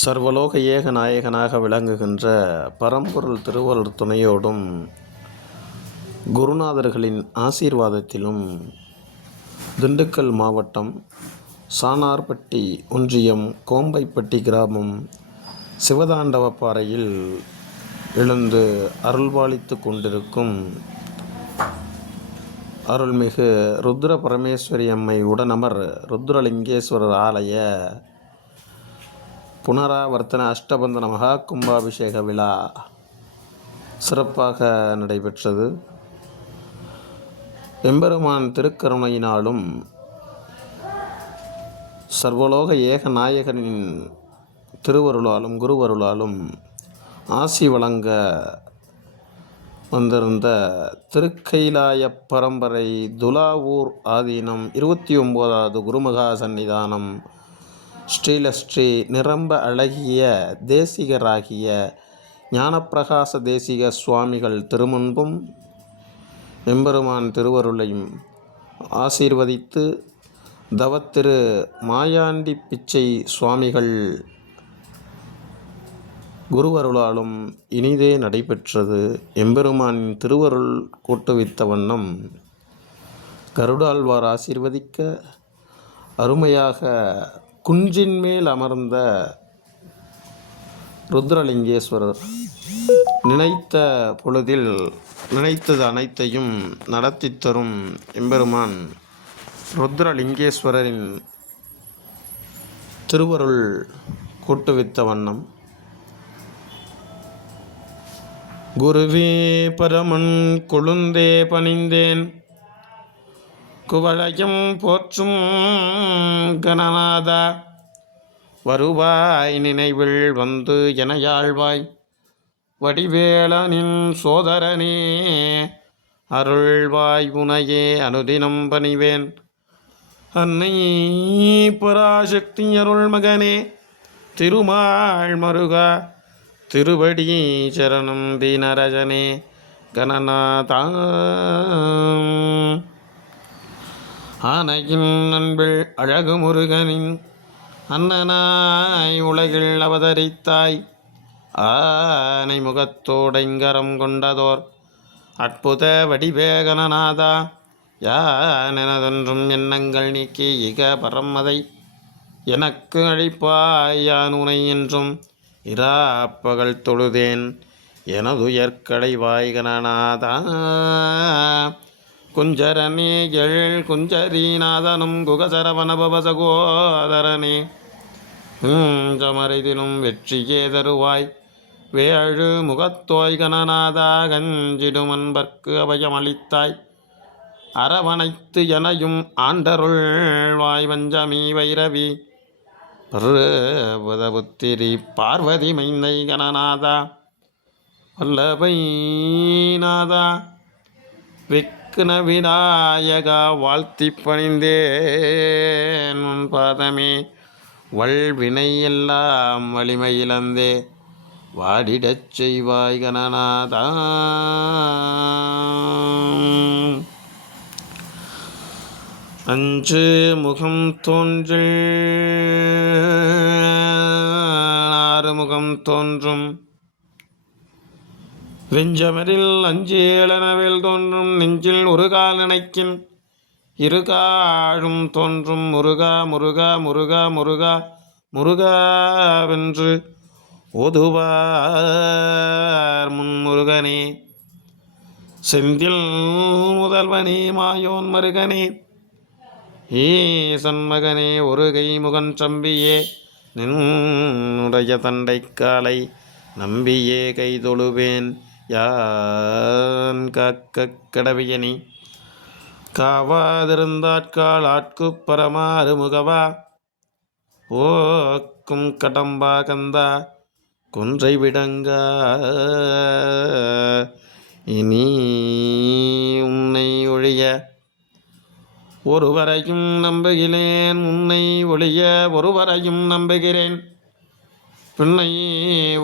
சர்வலோக ஏக நாயகனாக விளங்குகின்ற பரம்பொருள் திருவருள் துணையோடும் குருநாதர்களின் ஆசீர்வாதத்திலும் திண்டுக்கல் மாவட்டம் சானார்பட்டி ஒன்றியம் கோம்பைப்பட்டி கிராமம் சிவதாண்டவப்பாறையில் எழுந்து அருள்பாலித்து கொண்டிருக்கும் அருள்மிகு ருத்ர பரமேஸ்வரி அம்மை உடனமர் ருத்ரலிங்கேஸ்வரர் ஆலய புனராவர்த்தன அஷ்டபந்தன மகா கும்பாபிஷேக விழா சிறப்பாக நடைபெற்றது. எம்பெருமான் திருக்கருணையினாலும் சர்வலோக ஏக நாயகனின் திருவருளாலும் குருவருளாலும் ஆசி வழங்க வந்திருந்த திருக்கைலாய பரம்பரை துலாவூர் ஆதீனம் 29வது குருமகா சந்நிதானம் ஸ்ரீலஸ்ரீ நிரம்ப அழகிய தேசிகராகிய ஞானப்பிரகாச தேசிக சுவாமிகள் திருமுன்பும் எம்பெருமான் திருவருளையும் ஆசீர்வதித்து தவத்திரு மாயாண்டி பிச்சை சுவாமிகள் குருவருளாலும் இனிதே நடைபெற்றது. எம்பெருமானின் திருவருள் கூட்டுவித்த வண்ணம் கருடாழ்வார் ஆசீர்வதிக்க அருமையாக குன்றின் மேல் அமர்ந்த ருத்ரலிங்கேஸ்வரர் நினைத்த பொழுதில் நினைத்தது அனைத்தையும் நடத்தி தரும் எம்பெருமான் ருத்ரலிங்கேஸ்வரரின் திருவருள் கூட்டுவித்த வண்ணம் குருவே பரமன் கொழுந்தே பணிந்தேன் குவளையும் போற்றும் கணநாதா வருவாய் நினைவில் வந்து எனையாழ்வாய் வடிவேலனின் சோதரனே அருள்வாய் உனையே அனுதினம் பணிவேன் அன்னை பராசக்தி அருள் மகனே திருமால் மருகா திருவடி சரணம் தீனரஜனே கணநாதா ஆனையின் அன்பில் அழகு முருகனின் அண்ணனாய் உலகில் அவதரித்தாய் ஆனை முகத்தோடைங்கரம் கொண்டதோர் அற்புத வடிவேகணநாதா யானெனதென்றும் எண்ணங்கள் நீக்கி இக பரமதை எனக்கு அழிப்பாய் யான் உனை என்றும் இராப்பகல் தொழுதேன் எனதுயர்கடைவாய் கணநாதா குஞ்சரனே எள் குஞ்சரீநாதனும் குகசரவனபவசகோதரனே ஜமரிதிலும் வெற்றியே தருவாய் வேழு முகத்தோய் கணநாதா கஞ்சிடும் அன்பர்க்கு அபயமளித்தாய் அரவணைத்து எனையும் ஆண்டருள்வாய் வஞ்சமி வைரவி புத்திரி பார்வதி மைந்தை கணநாதா வல்லபை நாதா விக்ன விநாயகா வாழ்த்தி பணிந்தேன் உன் பாதமே வல்வினை எல்லாம் வலிமையிழந்தே வாடிடச் செய்வாய் கணநாதா அஞ்சு முகம் தோன்றில் ஆறு முகம் தோன்றும் வெஞ்சமரில் அஞ்சேளனவேல் தோன்றும் நெஞ்சில் ஒரு கால் நினைக்கின் இரு காழும் தோன்றும் முருகா முருகா முருகா முருகா முருகாவென்று ஓதுவார் முன்முருகனே செந்தில் முதல்வனே மாயோன் மருகனே ஈசன் மகனே ஒரு கை முகன் சம்பியே நின்னுடைய தண்டை காலை நம்பியே கை தொழுவேன் யான் காக்க கடவியனி காவாதிருந்தாட்கால் ஆட்கு பரமாறு முகவா ஓக்கும் கடம்பா கந்தா கொன்றை விடங்கா இனி உன்னை ஒழிய ஒருவரையும் நம்புகிறேன் உன்னை ஒழிய ஒருவரையும் நம்புகிறேன் பின்னை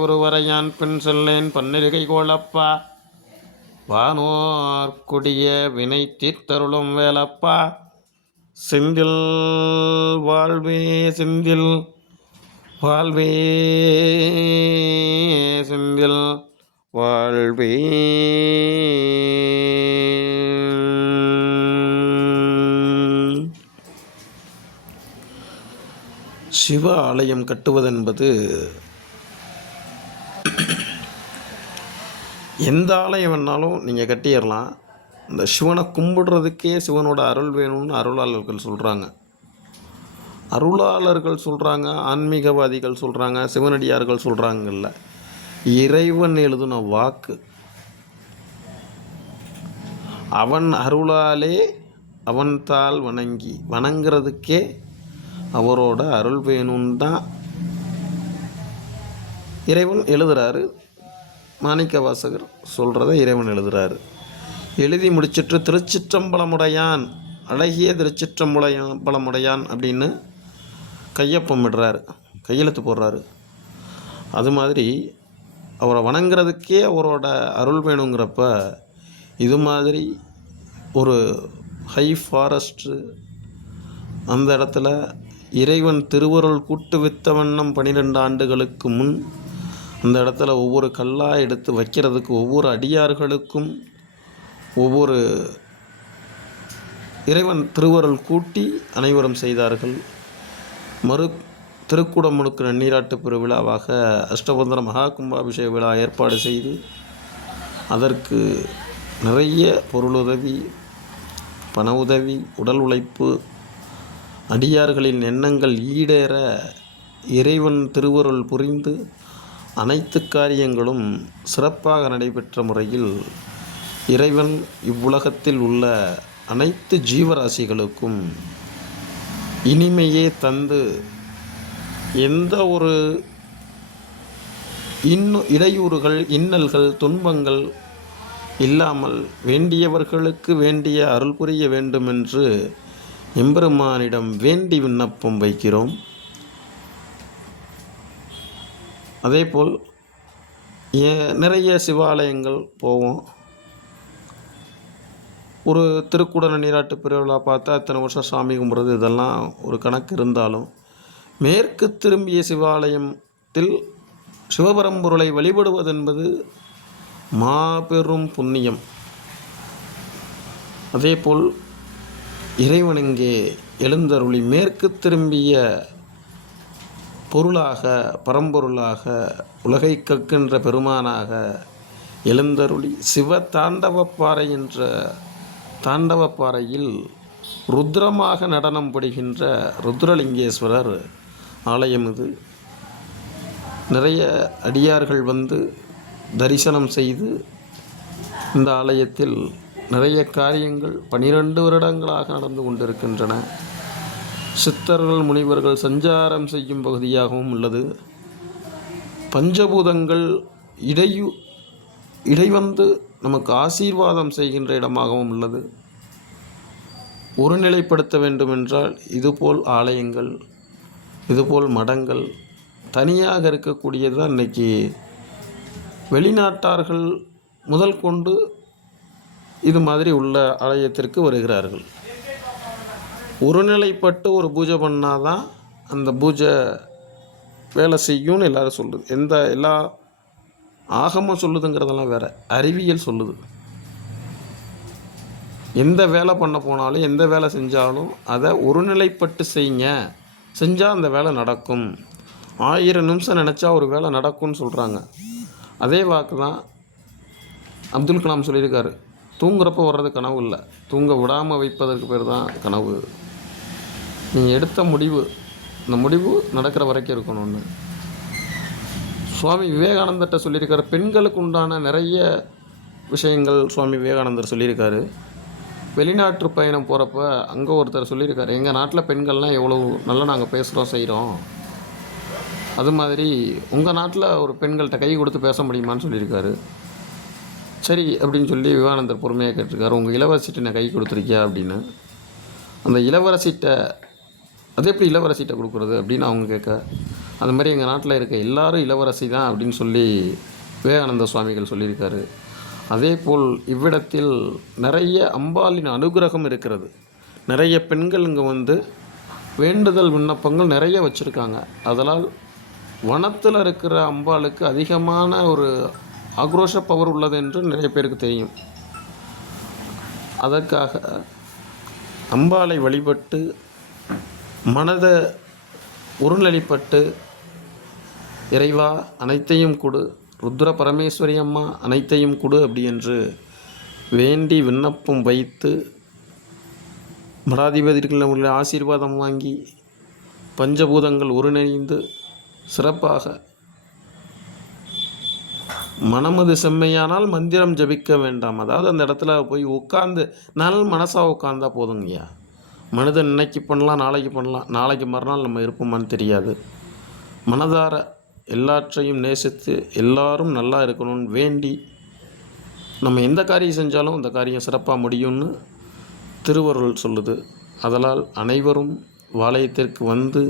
ஒருவரையான் பின் சொல்லேன் பன்னிருகை கோளப்பா வானோர் கொடிய வினை தீர்த்தருளும் வேலப்பா செந்தில் வாழ்வே செந்தில் வாழ்வே செந்தில் வாழ்வே. சிவ ஆலயம் கட்டுவதென்பது எந்த ஆலயம் வேணாலும் நீங்கள் கட்டிடலாம். இந்த சிவனை கும்பிடுறதுக்கே சிவனோட அருள் வேணும்னு அருளாளர்கள் சொல்கிறாங்க. ஆன்மீகவாதிகள் சொல்கிறாங்க, சிவனடியார்கள் சொல்கிறாங்கல்ல. இறைவன் எழுதுன வாக்கு. அவன் அருளாலே அவன் தாள் வணங்குறதுக்கே அவரோட அருள் வேணும்னு தான் இறைவன் எழுதுகிறாரு. மாணிக்க வாசகர் சொல்கிறத இறைவன் எழுதுகிறாரு. எழுதி முடிச்சிட்டு திருச்சிற்றம்பலமுடையான், அழகிய திருச்சிற்றம்பலமுடையான் அப்படின்னு கையொப்பமிடுறாரு, கையெழுத்து போடுறாரு. அது மாதிரி அவரை வணங்குறதுக்கே அவரோட அருள் வேணுங்கிறப்ப இது மாதிரி ஒரு ஹை ஃபாரஸ்ட்டு அந்த இடத்துல இறைவன் திருவருள் கூட்டு வித்த வண்ணம் 12 ஆண்டுகளுக்கு முன் அந்த இடத்துல ஒவ்வொரு கல்லாக எடுத்து வைக்கிறதுக்கு ஒவ்வொரு அடியார்களுக்கும் ஒவ்வொரு இறைவன் திருவருள் கூட்டி அனைவரும் செய்தார்கள். திருக்குடமுழுக்கு நன்னீராட்டு பெருவிழாவாக அஷ்டபந்தன மகா கும்பாபிஷேக விழா ஏற்பாடு செய்து அதற்கு நிறைய பொருளுதவி, பண உதவி, உடல் உழைப்பு, அடியார்களின் எண்ணங்கள் ஈடேற இறைவன் திருவருள் புரிந்து அனைத்து காரியங்களும் சிறப்பாக நடைபெற்ற முறையில் இறைவன் இவ்வுலகத்தில் உள்ள அனைத்து ஜீவராசிகளுக்கும் இனிமையே தந்து எந்த ஒரு இடையூறுகள், இன்னல்கள், துன்பங்கள் இல்லாமல் வேண்டியவர்களுக்கு வேண்டிய அருள் புரிய வேண்டுமென்று எம்பெருமானிடம் வேண்டி விண்ணப்பம் வைக்கிறோம். அதேபோல் நிறைய சிவாலயங்கள் போவோம். ஒரு திருக்குட நீராட்டு பெருவிழா பார்த்தா இத்தனை வருஷம் சாமி கும்பிட்றது இதெல்லாம் ஒரு கணக்கு இருந்தாலும் மேற்கு திரும்பிய சிவாலயத்தில் சிவபரம்பொருளை வழிபடுவதென்பது மாபெரும் புண்ணியம். அதேபோல் இறைவன் இங்கே எழுந்தருளி மேற்கு திரும்பிய பொருளாக, பரம்பொருளாக, உலகை கற்கின்ற பெருமானாக எழுந்தருளி சிவ தாண்டவப்பாறை என்ற தாண்டவப்பாறையில் ருத்ரமாக நடனம் புரிகின்ற ருத்ரலிங்கேஸ்வரர் ஆலயம் இது. நிறைய அடியார்கள் வந்து தரிசனம் செய்து இந்த ஆலயத்தில் நிறைய காரியங்கள் 12 வருடங்களாக நடந்து கொண்டிருக்கின்றன. சித்தர்கள், முனிவர்கள் சஞ்சாரம் செய்யும் பகுதியாகவும் உள்ளது. பஞ்சபூதங்கள் இடைவந்து நமக்கு ஆசீர்வாதம் செய்கின்ற இடமாகவும் உள்ளது. ஒருநிலைப்படுத்த வேண்டுமென்றால் இதுபோல் ஆலயங்கள், இதுபோல் மடங்கள் தனியாக இருக்கக்கூடியது தான் இன்றைக்கி வெளிநாட்டார்கள் முதல் கொண்டு இது மாதிரி உள்ள ஆலயத்திற்கு வருகிறார்கள். ஒருநிலைப்பட்டு ஒரு பூஜை பண்ணால் தான் அந்த பூஜை வேலை செய்யும்னு எல்லோரும் சொல்லுது. எல்லா ஆகமும் சொல்லுதுங்கிறதெல்லாம் வேறு, அறிவியல் சொல்லுது. எந்த வேலை பண்ண போனாலும், எந்த வேலை செஞ்சாலும் அதை ஒருநிலைப்பட்டு செஞ்சால் அந்த வேலை நடக்கும். 1000 நிமிஷம் நினச்சா ஒரு வேலை நடக்கும்னு சொல்கிறாங்க. அதே வாக்கு தான் அப்துல் கலாம் சொல்லியிருக்காரு. தூங்குறப்போ வர்றது கனவு இல்லை, தூங்க விடாமல் வைப்பதற்கு பேர் தான் கனவு. நீங்கள் எடுத்த முடிவு, இந்த முடிவு நடக்கிற வரைக்கும் இருக்கணும்னு சுவாமி விவேகானந்தர்கிட்ட சொல்லியிருக்காரு. பெண்களுக்கு உண்டான நிறைய விஷயங்கள் சுவாமி விவேகானந்தர் சொல்லியிருக்காரு. வெளிநாட்டு பயணம் போகிறப்ப அங்கே ஒருத்தர் சொல்லியிருக்காரு, எங்கள் நாட்டில் பெண்கள்லாம் எவ்வளோ நல்லா நாங்கள் பேசுகிறோம், செய்கிறோம், அது மாதிரி உங்கள் நாட்டில் ஒரு பெண்கள்கிட்ட கை கொடுத்து பேச முடியுமான்னு சொல்லியிருக்காரு. சரி அப்படின்னு சொல்லி விவேகானந்தர் பொறுமையாக கேட்டிருக்காரு, உங்கள் இளவரசிட்ட நான் கை கொடுத்துருக்கியா அப்படின்னு. அந்த இளவரசிட்ட அது எப்படி இளவரசிட்ட கொடுக்குறது அப்படின்னு அவங்க கேட்க, அது மாதிரி எங்கள் நாட்டில் இருக்க எல்லாரும் இளவரசி தான் அப்படின்னு சொல்லி விவேகானந்த சுவாமிகள் சொல்லியிருக்காரு. அதே போல் இவ்விடத்தில் நிறைய அம்பாளின் அனுகிரகம் இருக்கிறது. நிறைய பெண்கள் இங்கே வந்து வேண்டுதல் விண்ணப்பங்கள் நிறைய வச்சுருக்காங்க. அதனால் வனத்தில் இருக்கிற அம்பாளுக்கு அதிகமான ஒரு ஆக்ரோஷ பவர் உள்ளது என்று நிறைய பேருக்கு தெரியும். அதற்காக அம்பாளை வழிபட்டு மனதை ஒருநிலைப்பட்டு, இறைவா அனைத்தையும் கொடு, ருத்ர பரமேஸ்வரி அம்மா அனைத்தையும் கொடு அப்படி என்று வேண்டி விண்ணப்பம் வைத்து மடாதிபதிகளின் ஆசீர்வாதம் வாங்கி பஞ்சபூதங்கள் ஒருங்கிணைந்து சிறப்பாக மனமது செம்மையானால் மந்திரம் ஜபிக்க வேண்டாம். அதாவது அந்த இடத்துல போய் உட்காந்து மனசாக உட்காந்தா போதுங்கய்யா. மனிதன் இன்னைக்கு பண்ணலாம், நாளைக்கு பண்ணலாம், நாளைக்கு மறுநாள் நம்ம இருப்போமான்னு தெரியாது. மனதார எல்லாற்றையும் நேசித்து எல்லாரும் நல்லா இருக்கணும்னு வேண்டி நம்ம எந்த காரியம் செஞ்சாலும் அந்த காரியம் சிறப்பாக முடியும்னு திருவருள் சொல்லுது. அதனால் அனைவரும் வாளையத்திற்கு வந்து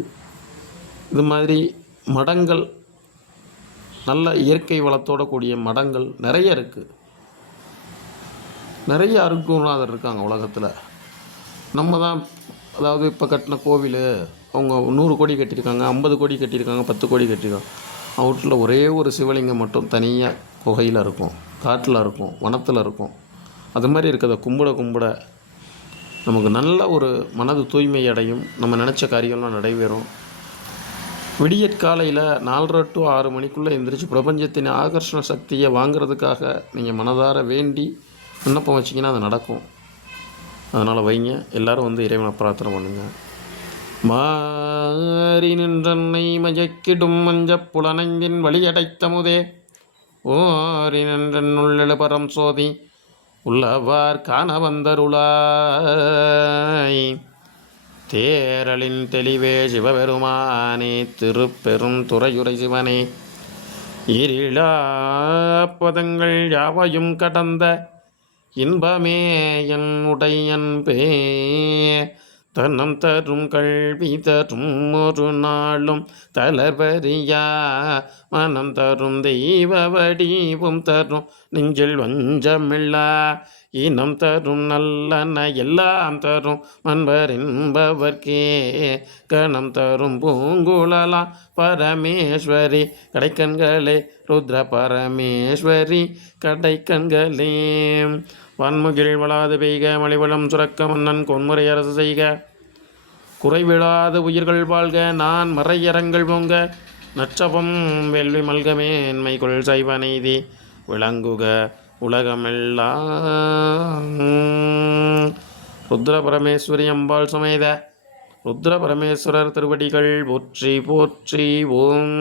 இது மாதிரி மடங்கள், நல்ல இயற்கை வளத்தோட கூடிய மடங்கள் நிறைய இருக்குது. நிறைய அருட்குருநாதர் இருக்காங்க உலகத்தில். நம்ம தான் அதாவது இப்போ கட்டின கோவில் அவங்க 100 கோடி கட்டியிருக்காங்க, 50 கோடி கட்டியிருக்காங்க, 10 கோடி கட்டியிருக்காங்க. அவற்றில் ஒரே ஒரு சிவலிங்கம் மட்டும் தனியாக குகையில் இருக்கும், காட்டில் இருக்கும், வனத்தில் இருக்கும். அது மாதிரி இருக்கிறத கும்பிட நமக்கு நல்ல ஒரு மனது தூய்மை அடையும். நம்ம நினச்ச காரியம்லாம் நடைபெறும். விடியற்காலையில் 4:30 to 6 மணிக்குள்ளே எந்திரிச்சு பிரபஞ்சத்தின் ஆகர்ஷண சக்தியை வாங்கிறதுக்காக நீங்கள் மனதார வேண்டி விண்ணப்பம் வச்சிங்கன்னா அது நடக்கும். அதனால் வைங்க, எல்லோரும் வந்து இறைவனை பிரார்த்தனை பண்ணுங்கள். மாறி நின்றன்னை மயக்கிடும் மஞ்சப் புலனைந்தின் வழியடைத்தமுதே ஓரி நின்றன் உள்ளெழுபரம் சோதி உள்ளவார் காண வந்தருளாய் தேரலின் தெளிவே சிவபெருமானே திருப்பெரும் துறையுரை சிவனே இருளா பதங்கள் யாவையும் கடந்த இன்பமே என் உடையன்பே தன்னம் தரும் கல்வி தரும் ஒரு நாளும் தளர்வரியா மனம் தரும் தெய்வ வடிவும் தரும் நெஞ்சில் வஞ்சமில்லா இனம் தரும் நல்லன எல்லாம் தரும் மன்பர் என்பவர்க்கே கணம் தரும் பூங்குழலா பரமேஸ்வரி கடைக்கண்களே ருத்ர பரமேஸ்வரி கடைக்கண்களே வான்முகில் வளாது பெய்க மலிவளம் சுரக்க மன்னன் கொன்முறை அரசு செய்க குறைவிழாது உயிர்கள் வாழ்க நான் மறையரங்கள் பொங்க நற்றவம் வெல்வி மல்கமேன்மை கொள் சைவ நீதி விளங்குக உலகமெல்லாம். ருத்ர பரமேஸ்வரி அம்பாள் சமேத ருத்ர பரமேஸ்வரர் திருவடிகள் போற்றி போற்றி. ஓம்